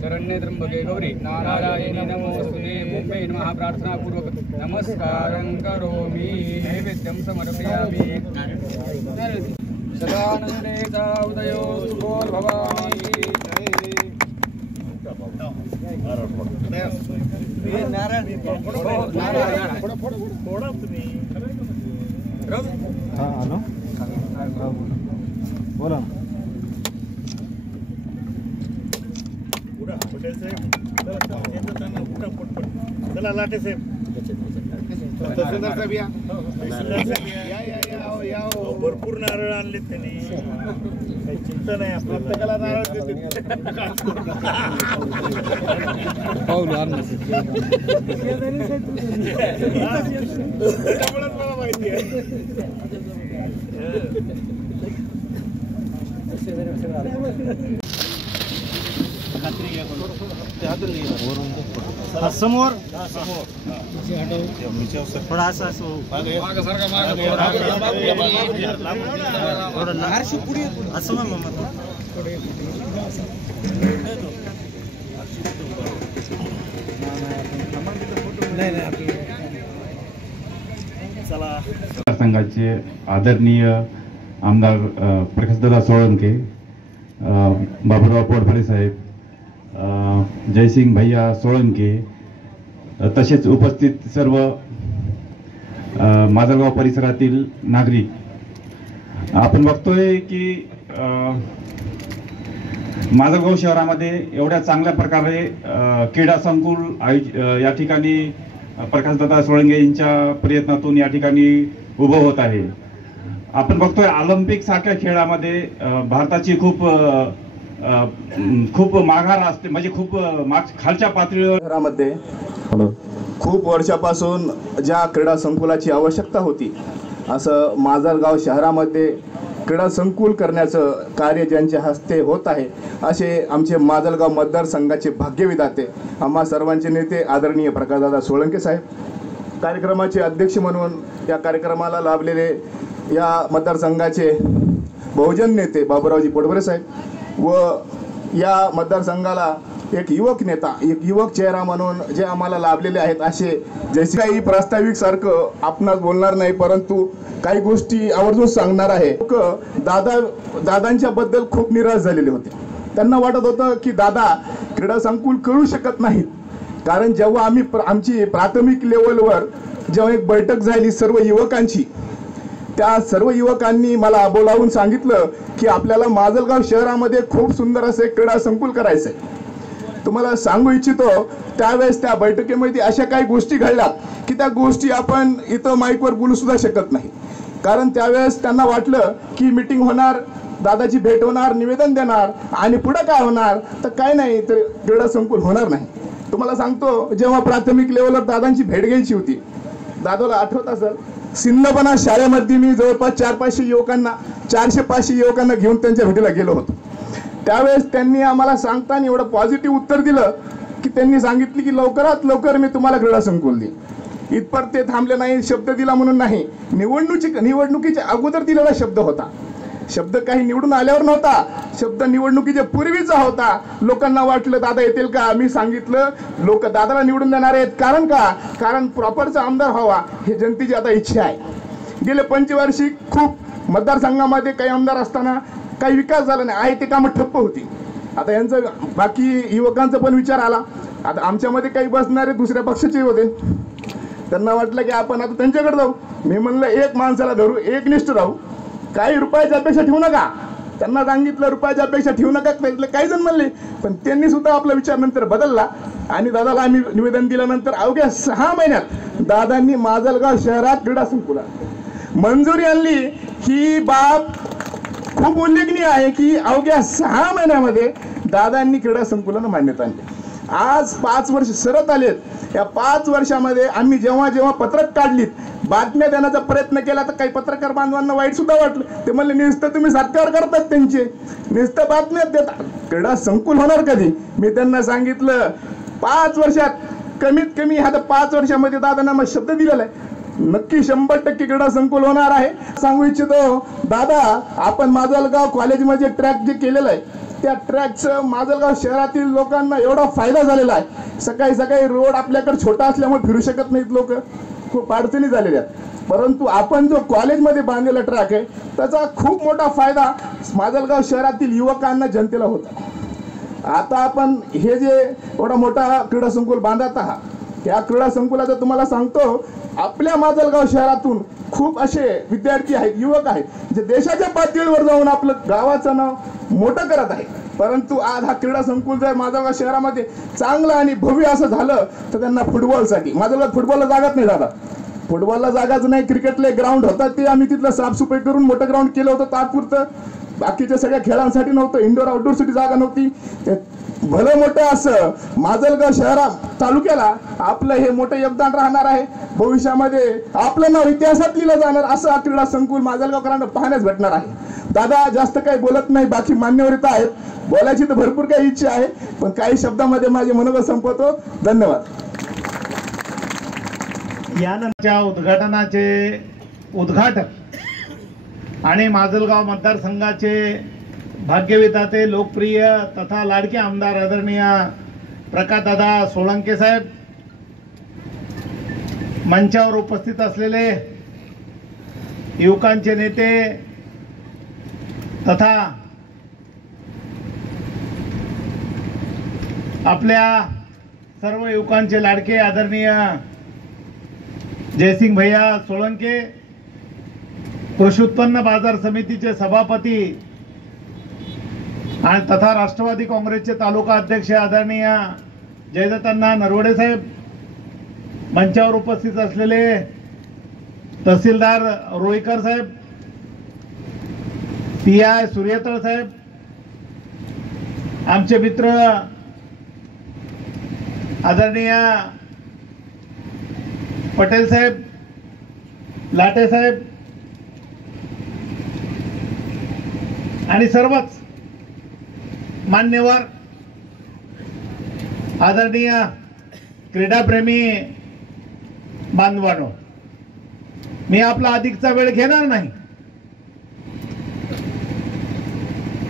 शरण्ये त्र्यंबके गौरी नारायणी नमोस्तुते मुंबई नमः प्रार्थना पूर्वक नमस्कारं करोमि नैवेद्यं समर्पयामि सदानंदे उदयो सुखोर भवानी बोला चला लाटे साहेब भरपूर नारळ आणलेत त्यांनी, काही चिंता नाही आपल्याला नारळ देते मला माहिती आहे. समोर थोडा असं संघाचे आदरणीय आमदार प्रकाशदादा सोळंके, बाबूराव पोटफळे साहेब, जयसिंग भैया सोळंके, तसेच उपस्थित सर्व माजलगाव परिसरातील नागरिक, आपण बघतोय की माजलगाव शहरामध्ये एवढ्या चांगल्या प्रकारे क्रीडा संकुल या ठिकाणी प्रकाशदादा सोळंके यांच्या प्रयत्नातून या ठिकाणी उभं होत आहे. आपण बघतोय ऑलिम्पिक सारख्या खेळामध्ये भारताची खूप माघार असते, म्हणजे खूप खालच्या पातळीवर शहरामध्ये खूप वर्षापासून ज्या क्रीडा संकुलाची आवश्यकता होती, असं माजलगाव शहरामध्ये क्रीडा संकुल करण्याचं कार्य ज्यांच्या हस्ते होत आहे, असे आमचे माजलगाव मतदारसंघाचे भाग्यविधाते आम्हा सर्वांचे नेते आदरणीय प्रकाशदादा सोळंके साहेब, कार्यक्रमाचे अध्यक्ष म्हणून या कार्यक्रमाला लाभलेले या मतदारसंघाचे बहुजन नेते बाबूरावजी पोटफळे साहेब, व या मतदारसंघाला एक युवक नेता, एक युवक चेहरा म्हणून जे आम्हाला लाभलेले आहेत, असे जसे काही प्रास्ताविक सारखं आपणास बोलणार नाही, परंतु काही गोष्टी आवर्जून सांगणार आहे. दादांच्या बद्दल खूप निराश झालेले होते. त्यांना वाटत होतं की दादा क्रीडा संकुल करू शकत नाहीत, कारण जेव्हा आम्ही आमची प्राथमिक लेवलवर जेव्हा एक बैठक झाली सर्व युवकांची, त्या सर्व युवकांनी मला बोलावून सांगितलं की आपल्याला माजलगाव शहरामध्ये खूप सुंदर असे क्रीडा संकुल करायचं आहे. तुम्हाला सांगू इच्छितो, त्यावेळेस त्या बैठकीमध्ये अशा काही गोष्टी घडल्या की त्या गोष्टी आपण इथं माईकवर बोलू सुद्धा शकत नाही, कारण त्यावेळेस त्यांना वाटलं की मीटिंग होणार, दादाची भेट होणार, निवेदन देणार आणि पुढे काय होणार, तर काय नाही, तर क्रीडा संकुल होणार नाही. तुम्हाला सांगतो, जेव्हा प्राथमिक लेवलवर दादांची भेट घ्यायची होती, दादाला आठवत असेल, सिन्नपणा शाळेमध्ये मी जवळपास 400-500 युवकांना 400-500 युवकांना घेऊन त्यांच्या भेटीला गेलो होतो. त्यावेळेस त्यांनी आम्हाला सांगताना एवढं पॉझिटिव्ह उत्तर दिलं की त्यांनी सांगितले की लवकरात लवकर मी तुम्हाला क्रीडा संकुल देईन. इथपर्यंत ते थांबले नाही, शब्द दिला म्हणून नाही, निवडणुकीच्या अगोदर दिलेला शब्द होता. शब्द काही निवडून आल्यावर नव्हता, शब्द निवडणुकीच्या पूर्वीचा होता. लोकांना वाटलं दादा येतील का, मी सांगितलं लोक दादाला निवडून देणार आहेत, कारण का, कारण प्रॉपरचा आमदार व्हावा ही जनतेची आता इच्छा आहे. गेले पंचवार्षिक खूप मतदारसंघामध्ये काही आमदार असताना काही विकास झाला नाही, आहे ते कामं ठप्प होती. आता यांचं बाकी युवकांचा पण विचार आला. आता आमच्यामध्ये काही बसणारे दुसऱ्या पक्षाचे होते, त्यांना वाटलं की आपण आता त्यांच्याकडे जाऊ. मी म्हणलं एक माणसाला धरू, एकनिष्ठ राहू, काही रुपयाची अपेक्षा ठेवू नका. त्यांना सांगितलं रुपयाची अपेक्षा ठेवू नका, काही जण म्हणले, पण त्यांनी सुद्धा आपला विचार नंतर बदलला आणि दादाला आम्ही निवेदन दिल्यानंतर अवघ्या 6 महिन्यात दादांनी माजलगाव शहरात क्रीडा संकुलात मंजुरी आणली. ही बाब खूप उल्लेखनीय आहे की अवघ्या 6 महिन्यामध्ये दादांनी क्रीडा संकुलाला मान्यता आणली. आज 5 वर्ष सरत आलेत. या 5 वर्षामध्ये आम्ही जेव्हा जेव्हा पत्रक काढलीत, बातम्या देण्याचा प्रयत्न केला, तर काही पत्रकार बांधवांना वाईट सुद्धा वाटलं. ते म्हणले नुसतं तुम्ही सत्कार करतात त्यांचे, नुसतं बातम्यात देतात, क्रीडा संकुल होणार कधी? मी त्यांना सांगितलं 5 वर्षात कमीत कमी ह्या 5 वर्षामध्ये दादांना मग शब्द दिलेला आहे, नक्की 100% क्रीडा संकुल होणार आहे. सांगू इच्छितो दादा, आपण माजलगाव कॉलेजमध्ये ट्रॅक जे केलेलं आहे, त्या ट्रॅकचं माजलगाव शहरातील लोकांना एवढा फायदा झालेला आहे. सकाळी सकाळी रोड आपल्याकडे छोटा असल्यामुळे फिरू शकत नाहीत लोक, खूप अडचणी झालेल्या आहेत. परंतु आपण जो कॉलेजमध्ये बांधलेला ट्रॅक आहे, त्याचा खूप मोठा फायदा माजलगाव शहरातील युवकांना, जनतेला होता. आता आपण हे जे एवढा मोठा क्रीडा संकुल बांधत आहात, या क्रीडा संकुलाचं तुम्हाला सांगतो, आपल्या माजलगाव शहरातून खूप असे विद्यार्थी आहेत, युवक आहेत, जे देशाच्या पातळीवर जाऊन आपलं गावाचं नाव मोठं करत आहे. परंतु आज हा क्रीडा संकुल जर माजलगाव शहरामध्ये चांगलं आणि भव्य असं झालं, तर त्यांना फुटबॉलसाठी, माजलगाव फुटबॉलला जागाच नाही दादा, फुटबॉलला जागाच नाही. क्रिकेटले ग्राउंड होतात, ते आम्ही तिथलं साफसफाई करून मोठं ग्राउंड केलं होतं तात्पुरतं, बाकीच्या सगळ्या खेळांसाठी नव्हतं. इंडोर आउटडोर साठी जागा नव्हती. भलं मोठं असं माजलगाव शहरा तालुक्याला आपलं हे मोठं योगदान राहणार आहे. भविष्यामध्ये आपलं नाव इतिहासात लिहिलं जाणार असं क्रीडा संकुल माजलगावकरांना पाहण्यास भेटणार आहे. दादा जास्त काही बोलत नाही, बाकी मान्यवर इथं आहेत, बोलायची तर भरपूर काही इच्छा आहे, पण काही शब्दामध्ये माझे मनोगत संपवतो. धन्यवाद. यानंतरच्या उद्घाटनाचे उद्घाटक आणि माजलगाव मतदारसंघाचे भाग्यविधाते, लोकप्रिय तथा लाडके आमदार आदरणीय प्रकाशदादा सोळंके साहेब, मंचावर उपस्थित असलेले युवकांचे नेते तथा आपल्या सर्व युवकांचे लाडके आदरणीय जयसिंग भैया सोळंके, कृषी उत्पन्न बाजार समितीचे सभापती आणि तथा राष्ट्रवादी काँग्रेसचे तालुका अध्यक्ष आदरणीय जयदत्तांना नरवडे साहेब, मंचावर उपस्थित असलेले तहसीलदार रोईकर साहेब, PI सूर्यतळ साहेब, आमचे मित्र आदरणीय पटेल साहेब, लाटे साहेब आणि सर्वच मान्यवर आदरणीय क्रीडाप्रेमी बांधवांनो, मी आपला अधिकचा वेळ घेणार नाही,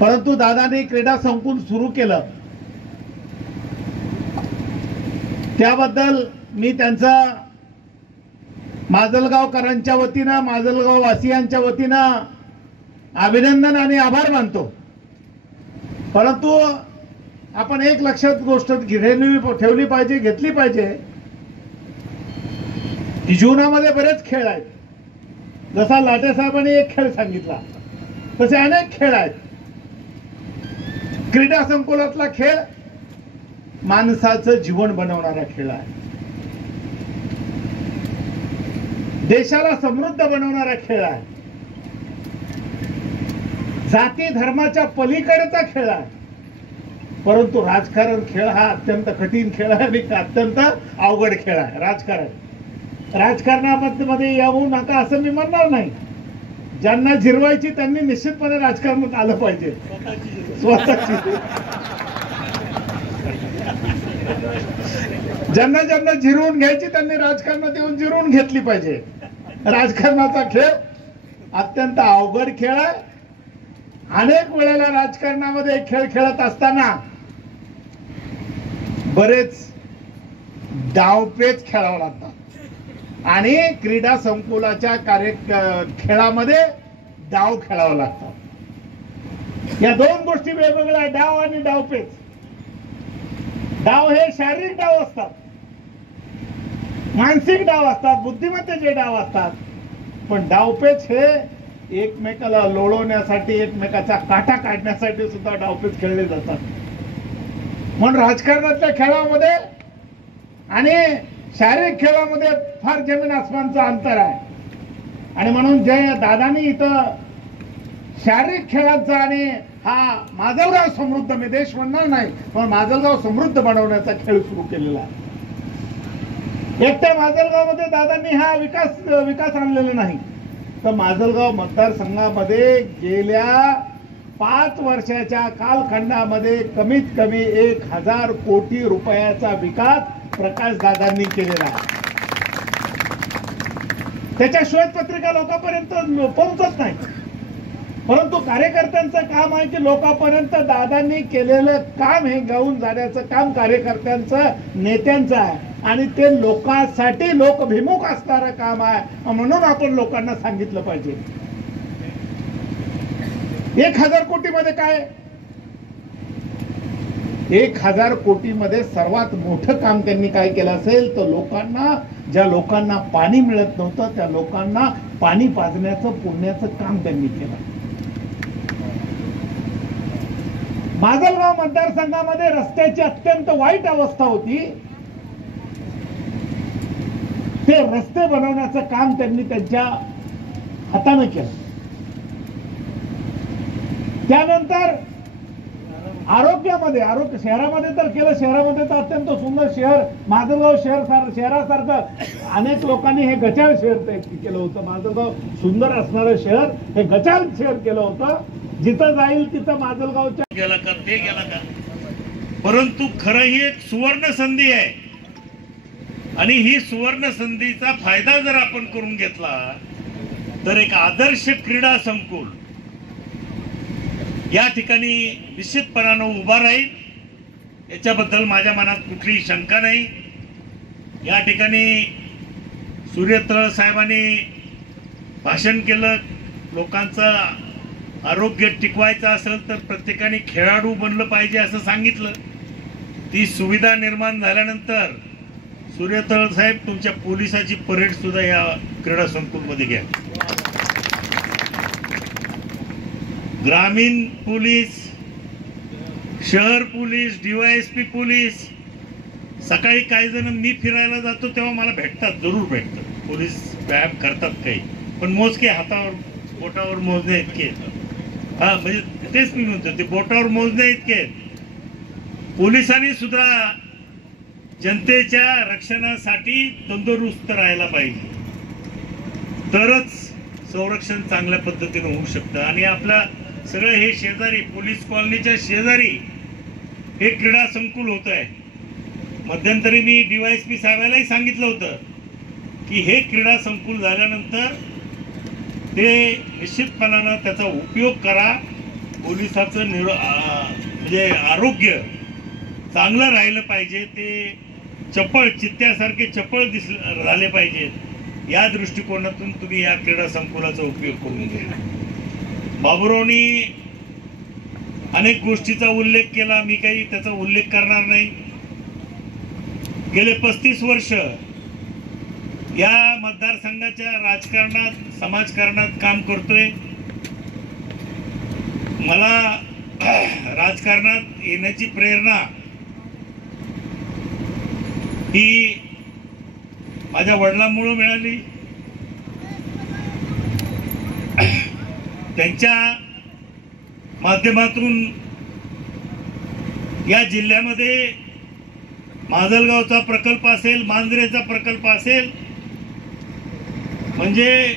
परंतु दादांनी क्रीडा संकुल सुरू केलं त्याबद्दल मी त्यांचं माजलगावकरांच्या वतीनं, माजलगाव वासियांच्या वतीनं अभिनंदन आणि आभार मानतो. परंतु आपण एक लक्षात गोष्ट ठेवली पाहिजे, घेतली पाहिजे की जीवनामध्ये बरेच खेळ आहेत. जसा लाटे साहेबांनी एक खेळ सांगितला, तसे अनेक खेळ आहेत. क्रीडा संकुलातला खेळ माणसाचं जीवन बनवणारा खेळ आहे, देशाला समृद्ध बनवणारा खेळ आहे, जाती धर्माच्या पलीकडेचा खेळ आहे. परंतु राजकारण खेळ हा अत्यंत कठीण खेळ आहे आणि अत्यंत अवघड खेळ आहे. राजकारणामध्ये येऊ नका असं मी म्हणणार नाही. ज्यांना जिरवायची त्यांनी निश्चितपणे राजकारणात आलं पाहिजे. स्वतःची ज्यांना जिरवून घ्यायची त्यांनी राजकारणात येऊन जिरवून घेतली पाहिजे. राजकारणाचा खेळ अत्यंत अवघड खेळ आहे. अनेक वेळेला राजकारणामध्ये खेळ खेळत असताना बरेच डावपेच खेळावं लागतात आणि क्रीडा संकुलाच्या खेळामध्ये डाव खेळावं लागतात. या दोन गोष्टी वेगवेगळ्या, डाव आणि डावपेच. डाव हे शारीरिक डाव असतात, मानसिक डाव असतात, बुद्धिमत्तेचे डाव असतात. पण डावपेच हे एकमेकाला लोळवण्यासाठी, एकमेकाचा काटा काढण्यासाठी सुद्धा डावपेच खेळले जातात. म्हणून राजकारणातल्या खेळामध्ये आणि शारीरिक खेळामध्ये फार जमीन आसमानचं अंतर आहे. आणि म्हणून जे दादानी इथं शारीरिक खेळाचा आणि हा माजलगाव समृद्ध, मी देश म्हणणार नाही, पण माजलगाव समृद्ध बनवण्याचा खेळ सुरू केलेला आहे. एकट्या माजलगावमध्ये दादांनी हा विकास आणलेला नाही, तर माजलगाव मतदारसंघामध्ये गेल्या 5 वर्षाच्या कालखंडामध्ये कमीत कमी 1000 कोटी रुपयाचा विकास प्रकाश दादांनी केलेला आहे. त्याच्या श्वेतपत्रिका लोकांपर्यंत पोहोचत नाही, परंतु कार्यकर्त्यांचं काम आहे की लोकांपर्यंत दादांनी केलेलं काम हे घेऊन जाण्याचं काम कार्यकर्त्यांचं, नेत्यांचं आहे आणि ते लोकांसाठी लोकभिमुख असणारं काम आहे. म्हणून आपण लोकांना सांगितलं पाहिजे. 1000 कोटीमध्ये काय, 1000 कोटीमध्ये सर्वात मोठं काम त्यांनी काय केलं असेल तर लोकांना, ज्या लोकांना पाणी मिळत नव्हतं त्या लोकांना पाणी पाजण्याचं पुण्याचं काम त्यांनी केलं. माजलगाव मतदारसंघामध्ये रस्त्याची अत्यंत वाईट अवस्था होती, ते रस्ते बनवण्याचं काम त्यांनी त्यांच्या हाताने केलं. त्यानंतर आरोग्य शहरामध्ये तर केलं. शहरामध्ये तर अत्यंत सुंदर शहर, माजलगाव शहरासारखं अनेक लोकांनी हे गचाळ शहर केलं होतं. माजलगाव सुंदर असणारं शहर हे गचाळ शहर केलं होतं. जिथं जाईल तिथं माजलगावच्या गेला का ते गेला का, परंतु खरं ही एक सुवर्ण संधी आहे आणि ही सुवर्ण संधीचा फायदा जर आपण करून घेतला तर एक आदर्श क्रीडा संकुल या ठिकाणी निश्चितपणानं उभा राहील. याच्याबद्दल माझ्या मनात कुठलीही शंका नाही. या ठिकाणी सूर्यतळ साहेबांनी भाषण केलं. लोकांचं आरोग्य टिकवायचं असेल तर प्रत्येकाने खेळाडू बनलं पाहिजे असं सांगितलं. ती सुविधा निर्माण झाल्यानंतर सूर्यतळ साहेब तुमच्या पोलिसाची परेड सुद्धा या क्रीडा संकुलमध्ये घ्या. ग्रामीण पोलीस, शहर पोलीस, DYSP पोलीस, सकाळी काही जण मी फिरायला जातो तेव्हा मला भेटतात, जरूर भेटतात. पोलीस व्यायाम करतात काही, पण मोजके हातावर बोटावर मोजणे इतके. हा म्हणजे तेच मी म्हणतो, ते बोटावर मोजणे इतके. पोलिसांनी सुद्धा जनतेच्या रक्षणासाठी तंदुरुस्त राहायला पाहिजे, तरच संरक्षण चांगल्या पद्धतीने होऊ शकतं. आणि आपल्या सगळं हे शेजारी, पोलीस कॉलनीच्या शेजारी हे क्रीडा संकुल होत आहे. मध्यंतरी मी DYSP साहेबांनाही सांगितलं होतं की हे क्रीडा संकुल झाल्यानंतर ते निश्चितपणानं त्याचा उपयोग करा. पोलिसाचं म्हणजे आरोग्य चांगलं राहिलं पाहिजे, ते चपळ चित्त्यासारखे चपळ झाले पाहिजेत. या दृष्टिकोनातून तुम्ही या क्रीडा संकुलाचा उपयोग करून घ्या. बाबुरावनी अनेक गोष्टीचा उल्लेख केला, मी काही त्याचा उल्लेख करणार नाही. गेले 35 वर्ष या मतदारसंघाच्या राजकारणात, समाजकारणात काम करतोय. मला राजकारणात येण्याची प्रेरणा ही माझ्या वडिलांमुळे मिळाली. त्यांच्या माध्यमातून या जिल्ह्यामध्ये माजलगावचा प्रकल्प असेल, मांजरेचा प्रकल्प असेल, म्हणजे